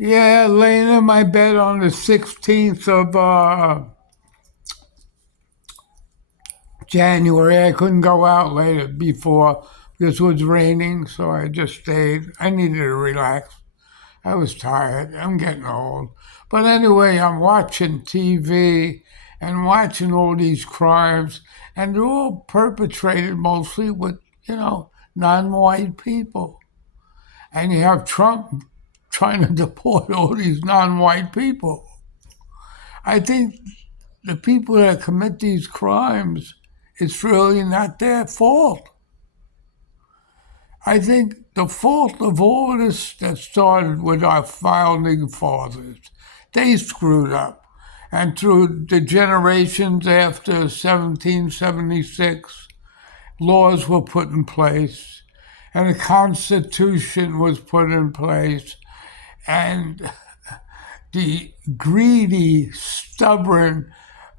Yeah, laying in my bed on the 16th of January. I couldn't go out later before this was raining, so I just stayed. I needed to relax. I was tired. I'm getting old. But anyway, I'm watching TV and watching all these crimes, and they're all perpetrated mostly with, non white people. And you have Trump trying to deport all these non white people. I think the people that commit these crimes, it's really not their fault. I think the fault of all of this that started with our founding fathers, they screwed up. And through the generations after 1776, laws were put in place, and a constitution was put in place, and the greedy, stubborn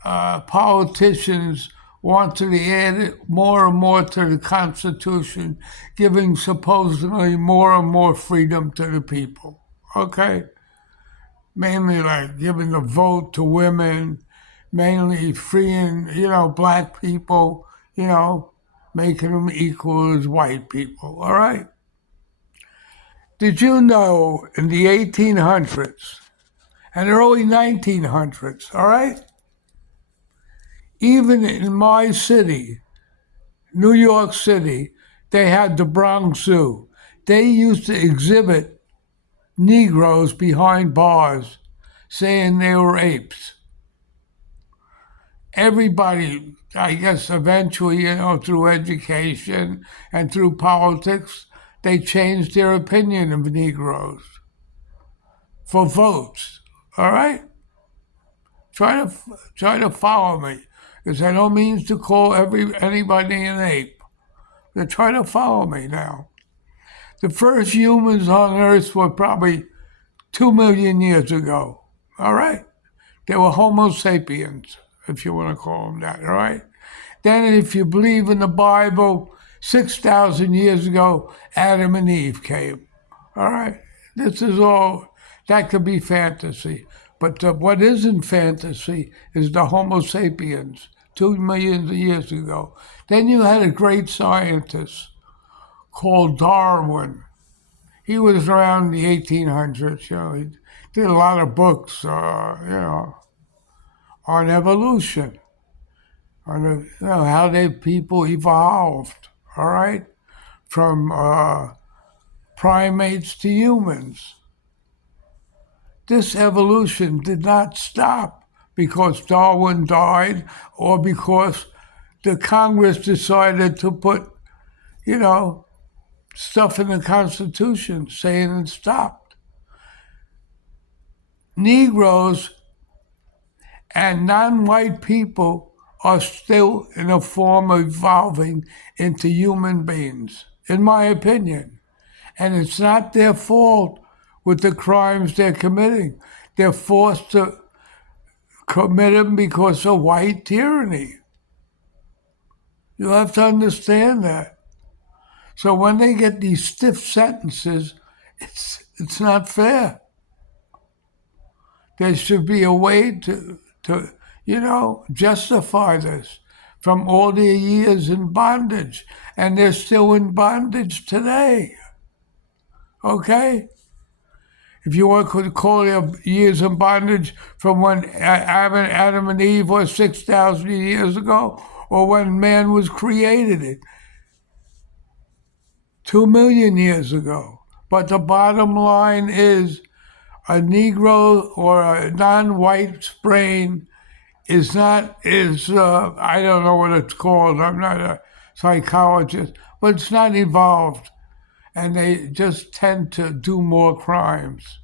politicians wanted to add more and more to the Constitution, giving supposedly more and more freedom to the people. Okay? Mainly like giving the vote to women, mainly freeing, black people, making them equal as white people. All right? Did you know in the 1800s and early 1900s, all right? Even in my city, New York City, they had the Bronx Zoo. They used to exhibit Negroes behind bars saying they were apes. Everybody, I guess eventually, through education and through politics, they changed their opinion of Negroes for votes. All right? Try to follow me, because I don't mean to call anybody an ape. But try to follow me now. The first humans on Earth were probably 2 million years ago. All right, they were Homo sapiens, if you want to call them that. All right. Then, if you believe in the Bible, 6,000 years ago, Adam and Eve came. All right. This is all that could be fantasy. But what isn't fantasy is the Homo sapiens, 2 million years ago. Then you had a great scientist called Darwin. He was around the 1800s. He did a lot of books, on evolution, on how people evolved. All right, from primates to humans. This evolution did not stop because Darwin died or because the Congress decided to put, stuff in the Constitution saying it stopped. Negroes and non-white people are still in a form of evolving into human beings, in my opinion. And it's not their fault with the crimes they're committing. They're forced to commit them because of white tyranny. You have to understand that. So when they get these stiff sentences, it's not fair. There should be a way to justify this from all their years in bondage. And they're still in bondage today. Okay? If you want to call their years in bondage from when Adam and Eve was 6,000 years ago, or when man was created, 2 million years ago. But the bottom line is a Negro or a non-white brain is I don't know what it's called. I'm not a psychologist, but it's not evolved, and they just tend to do more crimes.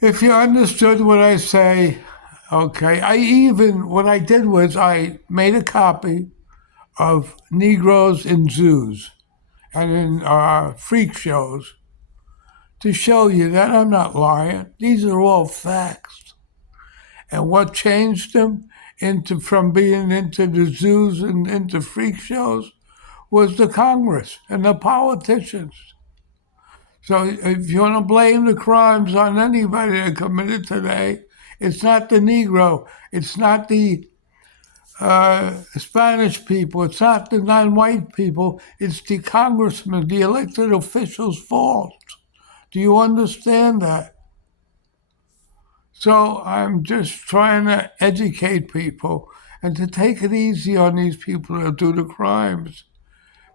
If you understood what I say, okay. What I did was I made a copy of Negroes in zoos and in freak shows to show you that I'm not lying. These are all facts. And what changed them from being into the zoos and into freak shows was the Congress and the politicians. So if you want to blame the crimes on anybody that committed today, it's not the Negro, it's not the Spanish people, it's not the non-white people, it's the congressmen, the elected officials' fault. Do you understand that? So I'm just trying to educate people and to take it easy on these people that do the crimes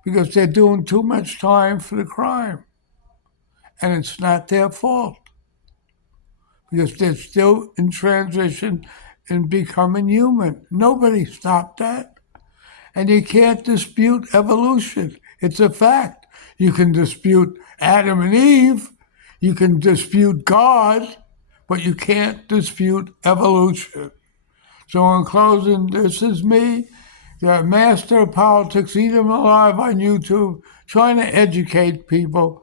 because they're doing too much time for the crime. And it's not their fault because they're still in transition and becoming human. Nobody stopped that. And you can't dispute evolution. It's a fact. You can dispute Adam and Eve, you can dispute God, but you can't dispute evolution. So in closing, this is me, the master of politics, eating alive on YouTube, trying to educate people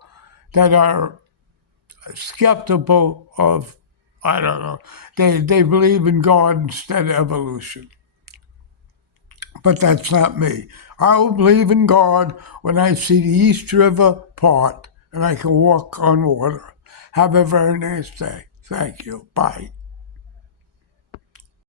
that are skeptical of, I don't know, they believe in God instead of evolution. But that's not me. I will believe in God when I see the East River part and I can walk on water. Have a very nice day. Thank you. Bye.